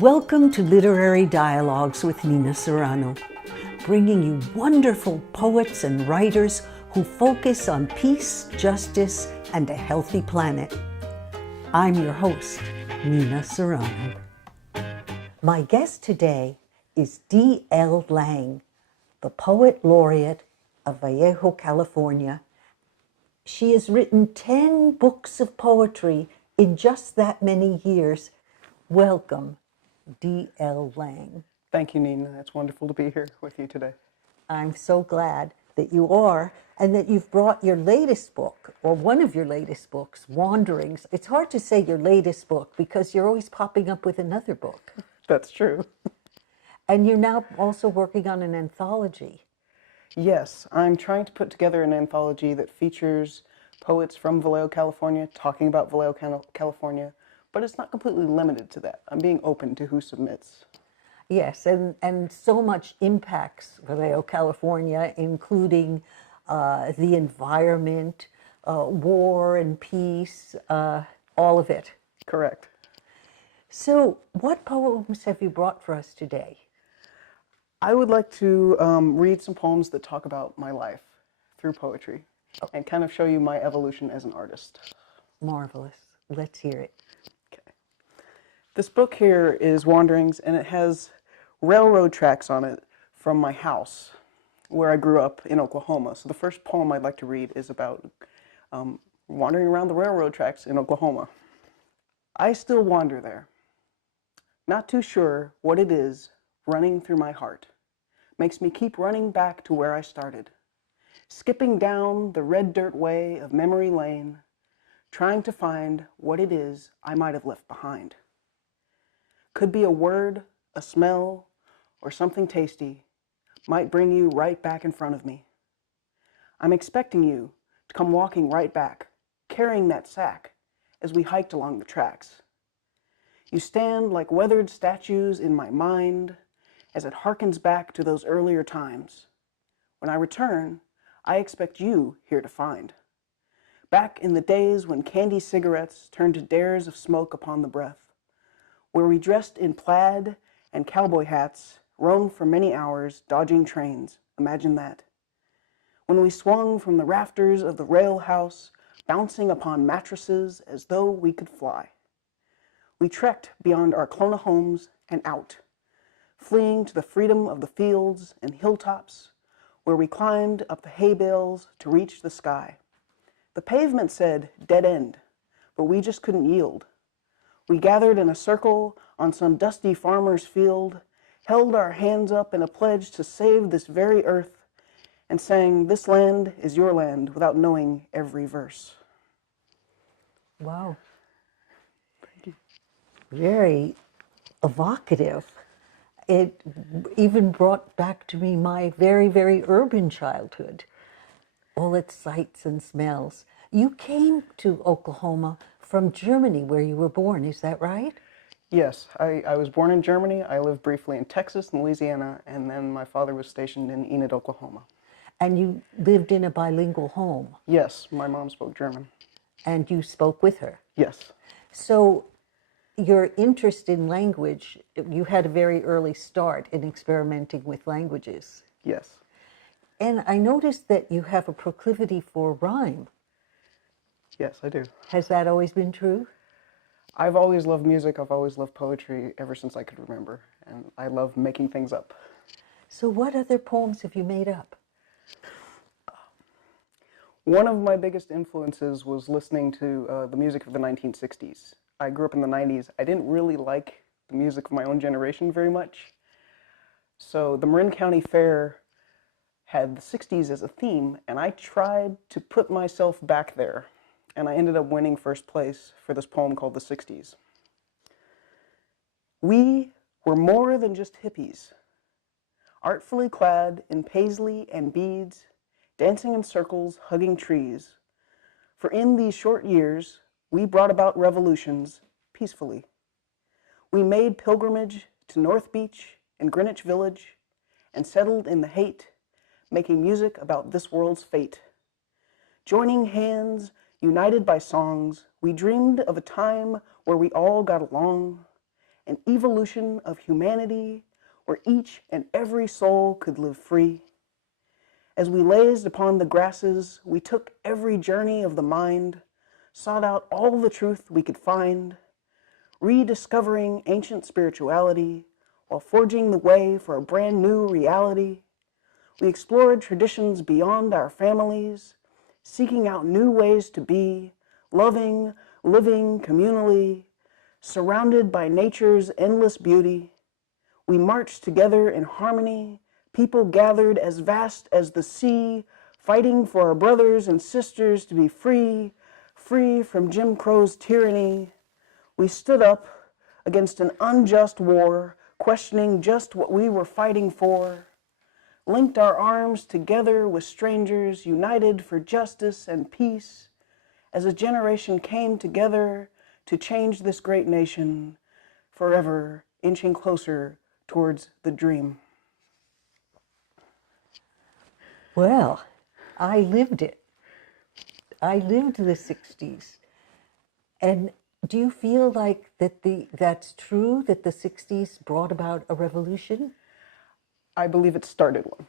Welcome to Literary Dialogs with Nina Serrano, bringing you wonderful poets and writers who focus on peace, justice, and a healthy planet. I'm your host, Nina Serrano. My guest today is D.L. Lang, the Poet Laureate of Vallejo, California. She has written 10 books of poetry in just that many years. Welcome, D.L. Lang. Thank you, Nina. It's wonderful to be here with you today. I'm so glad that you are, and that you've brought your latest book, or one of your latest books, Wanderings. It's hard to say your latest book because you're always popping up with another book. That's true. And you're now also working on an anthology. Yes, I'm trying to put together an anthology that features poets from Vallejo, California, talking about Vallejo, California, but it's not completely limited to that. I'm being open to who submits. Yes, and so much impacts Vallejo, California, including the environment, war and peace, all of it. Correct. So what poems have you brought for us today? I would like to read some poems that talk about my life through poetry and kind of show you my evolution as an artist. Marvelous. Let's hear it. Okay. This book here is Wanderings, and it has railroad tracks on it from my house where I grew up in Oklahoma. So the first poem I'd like to read is about wandering around the railroad tracks in Oklahoma. I still wander there, not too sure what it is running through my heart. Makes me keep running back to where I started, skipping down the red dirt way of memory lane, trying to find what it is I might have left behind. Could be a word, a smell, or something tasty, might bring you right back in front of me. I'm expecting you to come walking right back, carrying that sack as we hiked along the tracks. You stand like weathered statues in my mind as it harkens back to those earlier times. When I return, I expect you here to find. Back in the days when candy cigarettes turned to dares of smoke upon the breath, where we dressed in plaid and cowboy hats, roamed for many hours, dodging trains. Imagine that. When we swung from the rafters of the rail house, bouncing upon mattresses as though we could fly. We trekked beyond our Clona homes and out, fleeing to the freedom of the fields and hilltops, where we climbed up the hay bales to reach the sky. The pavement said dead end, but we just couldn't yield. We gathered in a circle on some dusty farmer's field, held our hands up in a pledge to save this very earth, and sang, "This land is your land," without knowing every verse. Wow. Thank you. Very evocative. It even brought back to me my very, very urban childhood, all its sights and smells. You came to Oklahoma from Germany, where you were born, is that right? Yes, I was born in Germany. I lived briefly in Texas and Louisiana, and then my father was stationed in Enid, Oklahoma. And you lived in a bilingual home, Yes, my mom spoke German. and you spoke with her. Yes. So your interest in language, you had a very early start in experimenting with languages. Yes. And I noticed that you have a proclivity for rhyme. Yes, I do. Has that always been true? I've always loved music. I've always loved poetry ever since I could remember, and I love making things up. So what other poems have you made up? One of my biggest influences was listening to the music of the 1960s. I grew up in the 90s. I didn't really like the music of my own generation very much. So the Marin County Fair had the 60s as a theme, and I tried to put myself back there. And I ended up winning first place for this poem called The 60s. We were more than just hippies, artfully clad in paisley and beads, dancing in circles, hugging trees. For in these short years, we brought about revolutions peacefully. We made pilgrimage to North Beach and Greenwich Village and settled in the hate, making music about this world's fate. Joining hands, united by songs, we dreamed of a time where we all got along an evolution of humanity where each and every soul could live free. As we lazed upon the grasses, we took every journey of the mind, sought out all the truth we could find, rediscovering ancient spirituality while forging the way for a brand new reality. We explored traditions beyond our families, seeking out new ways to be, loving, living communally, surrounded by nature's endless beauty. We marched together in harmony, people gathered as vast as the sea, fighting for our brothers and sisters to be free, free from Jim Crow's tyranny. We stood up against an unjust war, questioning just what we were fighting for, linked our arms together with strangers, united for justice and peace, as a generation came together to change this great nation, forever inching closer towards the dream. Well, I lived it. I lived the 60s. And do you feel like that's true, that the 60s brought about a revolution? I believe it started one.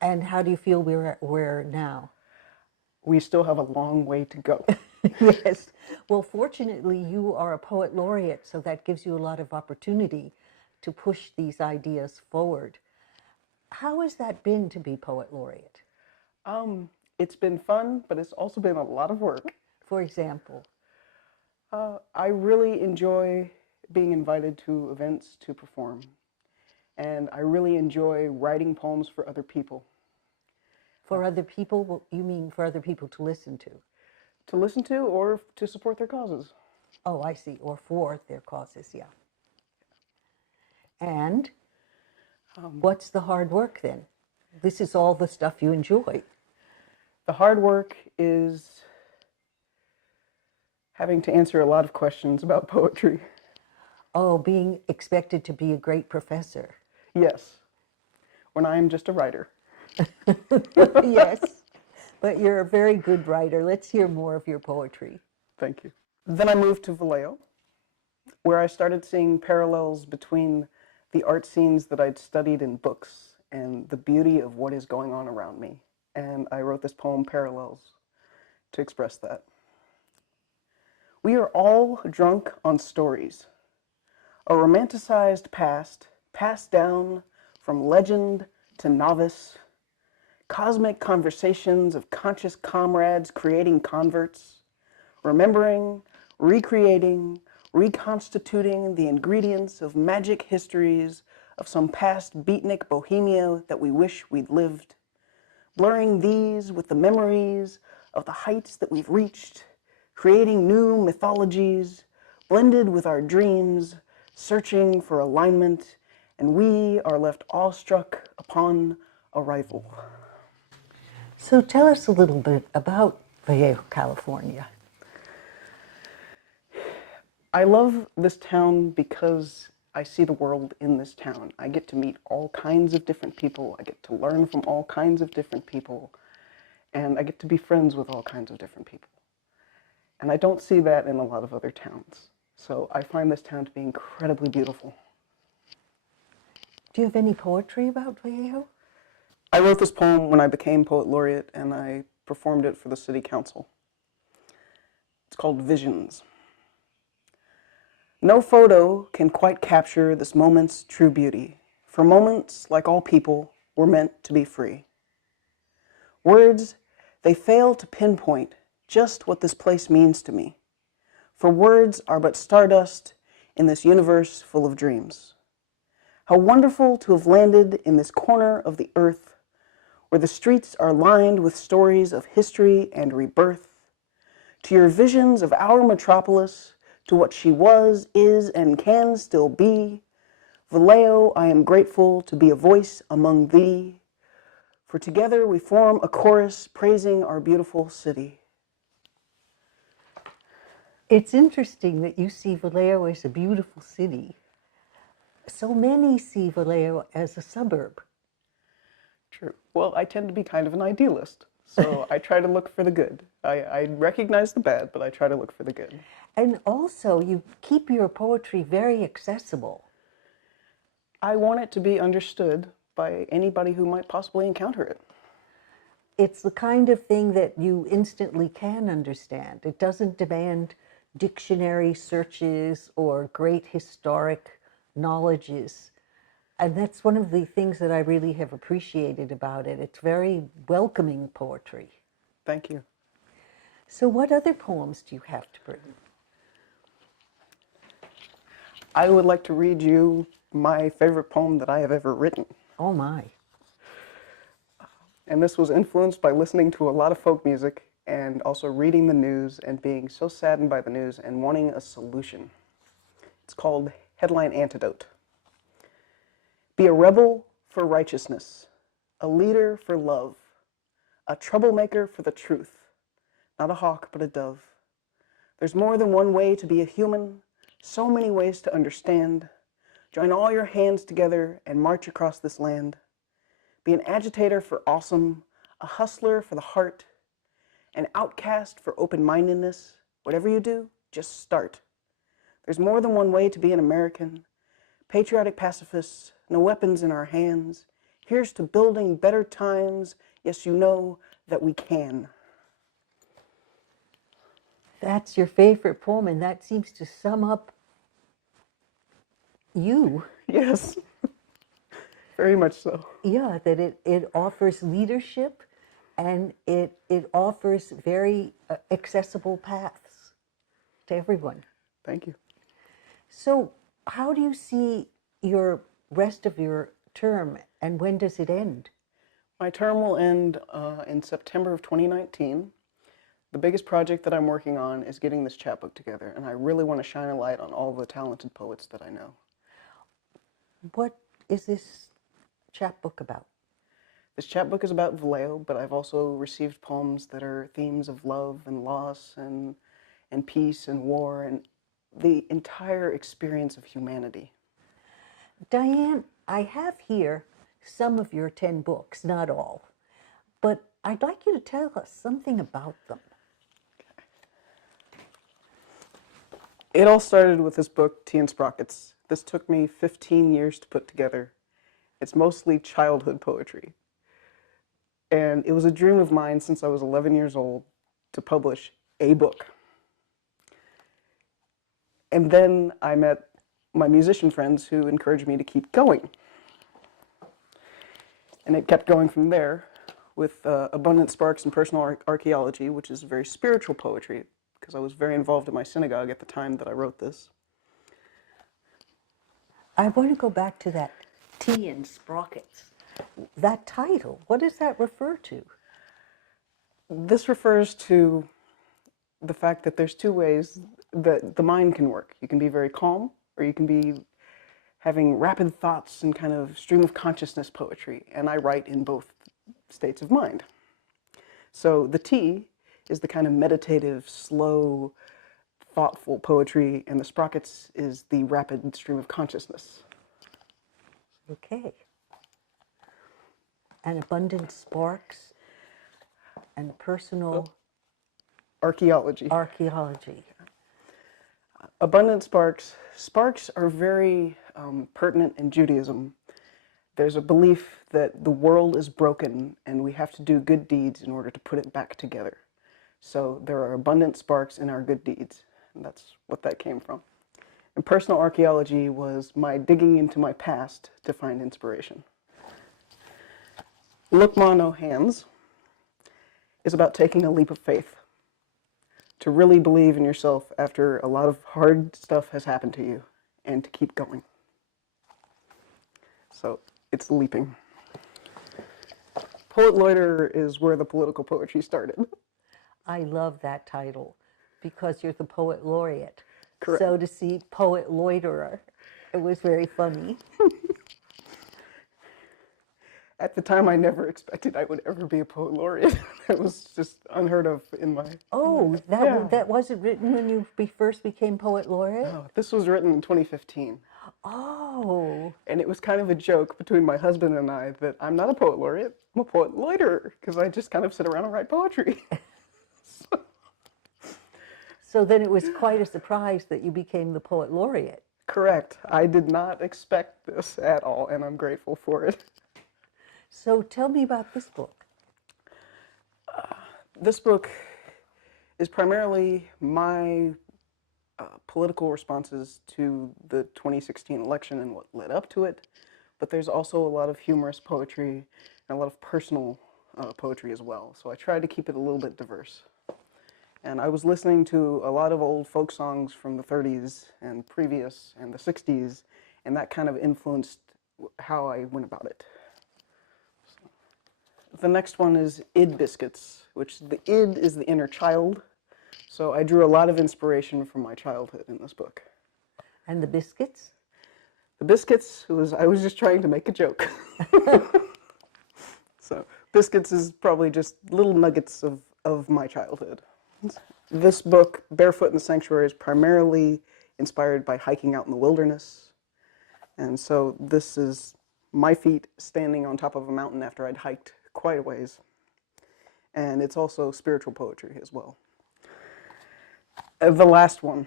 And how do you feel we're now? We still have a long way to go. Yes. Well, fortunately, you are a poet laureate, so that gives you a lot of opportunity to push these ideas forward. How has that been to be poet laureate? It's been fun, but it's also been a lot of work. For example? I really enjoy being invited to events to perform. And I really enjoy writing poems for other people. For other people? You mean for other people to listen to? To listen to or to support their causes. Oh, I see. Or for their causes, yeah. And what's the hard work then? This is all the stuff you enjoy. The hard work is having to answer a lot of questions about poetry. Oh, being expected to be a great professor. Yes, when I am just a writer. Yes, but you're a very good writer. Let's hear more of your poetry. Thank you. Then I moved to Vallejo, where I started seeing parallels between the art scenes that I'd studied in books and the beauty of what is going on around me. And I wrote this poem, Parallels, to express that. We are all drunk on stories, a romanticized past passed down from legend to novice, cosmic conversations of conscious comrades creating converts, remembering, recreating, reconstituting the ingredients of magic histories of some past beatnik bohemia that we wish we'd lived, blurring these with the memories of the heights that we've reached, creating new mythologies, blended with our dreams, searching for alignment, and we are left awestruck upon arrival. So tell us a little bit about Vallejo, California. I love this town because I see the world in this town. I get to meet all kinds of different people. I get to learn from all kinds of different people. And I get to be friends with all kinds of different people. And I don't see that in a lot of other towns. So I find this town to be incredibly beautiful. Do you have any poetry about Vallejo? I wrote this poem when I became poet laureate, and I performed it for the city council. It's called Visions. No photo can quite capture this moment's true beauty, for moments, like all people, were meant to be free. Words, they fail to pinpoint just what this place means to me, for words are but stardust in this universe full of dreams. How wonderful to have landed in this corner of the earth, where the streets are lined with stories of history and rebirth. To your visions of our metropolis, to what she was, is, and can still be, Vallejo, I am grateful to be a voice among thee, for together we form a chorus praising our beautiful city. It's interesting that you see Vallejo as a beautiful city. So many see Vallejo as a suburb. True. Well, I tend to be kind of an idealist. So I try to look for the good. I recognize the bad, but I try to look for the good. And also, you keep your poetry very accessible. I want it to be understood by anybody who might possibly encounter it. It's the kind of thing that you instantly can understand. It doesn't demand dictionary searches or great historic knowledges. And that's one of the things that I really have appreciated about it. It's very welcoming poetry. Thank you. So what other poems do you have to bring? I would like to read you my favorite poem that I have ever written. Oh my. And this was influenced by listening to a lot of folk music and also reading the news and being so saddened by the news and wanting a solution. It's called Headline Antidote. Be a rebel for righteousness, a leader for love, a troublemaker for the truth, not a hawk but a dove. There's more than one way to be a human, so many ways to understand. Join all your hands together and march across this land. Be an agitator for awesome, a hustler for the heart, an outcast for open-mindedness. Whatever you do, just start. There's more than one way to be an American. Patriotic pacifists, no weapons in our hands. Here's to building better times. Yes, you know that we can. That's your favorite poem, and that seems to sum up you. Yes, very much so. Yeah, that it offers leadership and it offers very accessible paths to everyone. Thank you. So how do you see your rest of your term, and when does it end? My term will end in September of 2019. The biggest project that I'm working on is getting this chapbook together, and I really want to shine a light on all the talented poets that I know. What is this chapbook about? This chapbook is about Vallejo, but I've also received poems that are themes of love and loss and peace and war and the entire experience of humanity. Diane, I have here some of your 10 books, not all, but I'd like you to tell us something about them. It all started with this book, Tea and Sprockets. This took me 15 years to put together. It's mostly childhood poetry. And it was a dream of mine since I was 11 years old to publish a book. And then I met my musician friends who encouraged me to keep going. And it kept going from there with Abundant Sparks and Personal Archaeology, which is very spiritual poetry, because I was very involved in my synagogue at the time that I wrote this. I want to go back to that Tea and Sprockets. That title, what does that refer to? This refers to the fact that there's two ways that the mind can work. You can be very calm, or you can be having rapid thoughts and kind of stream of consciousness poetry, and I write in both states of mind. So the tea is the kind of meditative, slow, thoughtful poetry, and the sprockets is the rapid stream of consciousness. Okay. And Abundant Sparks and Personal Archaeology. Archaeology. Abundant Sparks. Sparks are very pertinent in Judaism. There's a belief that the world is broken and we have to do good deeds in order to put it back together. So there are abundant sparks in our good deeds, and that's what that came from. And Personal Archaeology was my digging into my past to find inspiration. Look Ma No Hands is about taking a leap of faith, to really believe in yourself after a lot of hard stuff has happened to you, and to keep going. So it's leaping. Poet Loiterer is where the political poetry started. I love that title because you're the poet laureate. Correct. So to see Poet Loiterer, it was very funny. At the time, I never expected I would ever be a poet laureate. That was just unheard of in my... Oh, Yeah. that wasn't written when you first became Poet Laureate? Oh, this was written in 2015. Oh, And it was kind of a joke between my husband and I that I'm not a poet laureate, I'm a poet loiterer, because I just kind of sit around and write poetry. so then it was quite a surprise that you became the poet laureate. Correct. I did not expect this at all, and I'm grateful for it. So tell me about this book. This book is primarily my political responses to the 2016 election and what led up to it, but there's also a lot of humorous poetry and a lot of personal poetry as well. So I tried to keep it a little bit diverse. And I was listening to a lot of old folk songs from the 30s and previous and the 60s, and that kind of influenced how I went about it. The next one is id biscuits, which the id is the inner child. So I drew a lot of inspiration from my childhood in this book. And the biscuits? The biscuits I was just trying to make a joke. So biscuits is probably just little nuggets of my childhood. This book, Barefoot in the Sanctuary, is primarily inspired by hiking out in the wilderness. And so this is my feet standing on top of a mountain after I'd hiked quite a ways. And it's also spiritual poetry as well. The last one.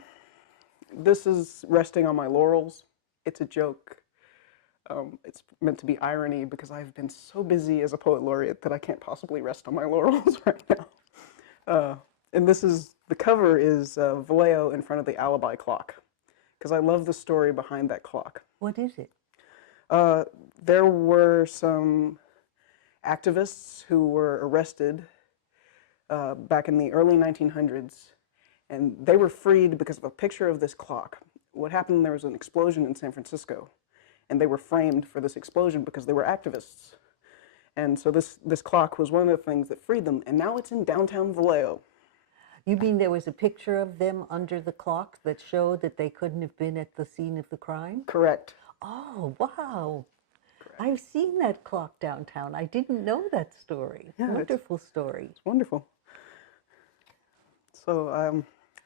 This is resting on my laurels. It's a joke. It's meant to be irony because I've been so busy as a poet laureate that I can't possibly rest on my laurels right now. And the cover is Vallejo in front of the alibi clock, because I love the story behind that clock. What is it? There were some activists who were arrested back in the early 1900s, and they were freed because of a picture of this clock. What happened, there was an explosion in San Francisco, and they were framed for this explosion because they were activists. And so this clock was one of the things that freed them, and now it's in downtown Vallejo. You mean there was a picture of them under the clock that showed that they couldn't have been at the scene of the crime? Correct. Oh, wow. Correct. I've seen that clock downtown. I didn't know that story. Yeah, Wonderful story. It's wonderful. So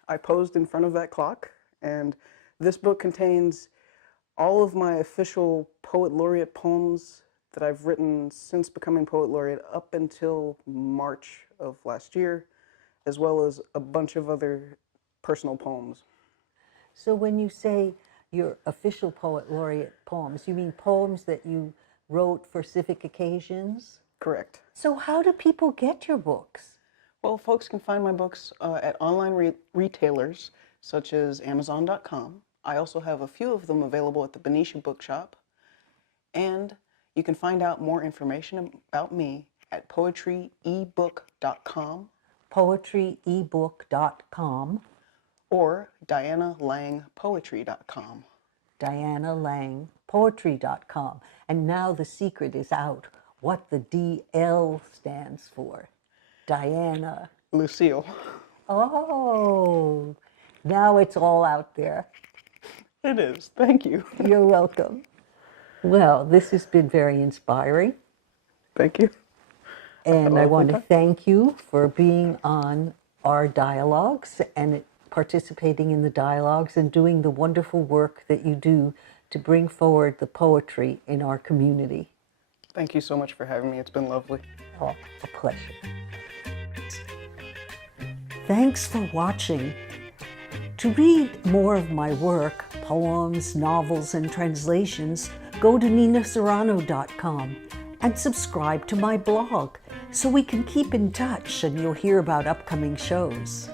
I posed in front of that clock, and this book contains all of my official poet laureate poems that I've written since becoming poet laureate up until March of last year, as well as a bunch of other personal poems. So when you say your official poet laureate poems, you mean poems that you wrote for civic occasions? Correct. So how do people get your books? Well, folks can find my books at online retailers such as Amazon.com. I also have a few of them available at the Benicia Bookshop. And you can find out more information about me at poetryebook.com. poetryebook.com. Or DianaLangPoetry.com. DianaLangPoetry.com. And now the secret is out, what the DL stands for. Diana. Lucille. Oh, now it's all out there. It is. Thank you. You're welcome. Well, this has been very inspiring. Thank you. And I want to thank you for being on our dialogues and participating in the dialogues and doing the wonderful work that you do to bring forward the poetry in our community. Thank you so much for having me. It's been lovely. Oh, a pleasure. Thanks for watching. To read more of my work, poems, novels, and translations, go to ninaserrano.com and subscribe to my blog so we can keep in touch and you'll hear about upcoming shows.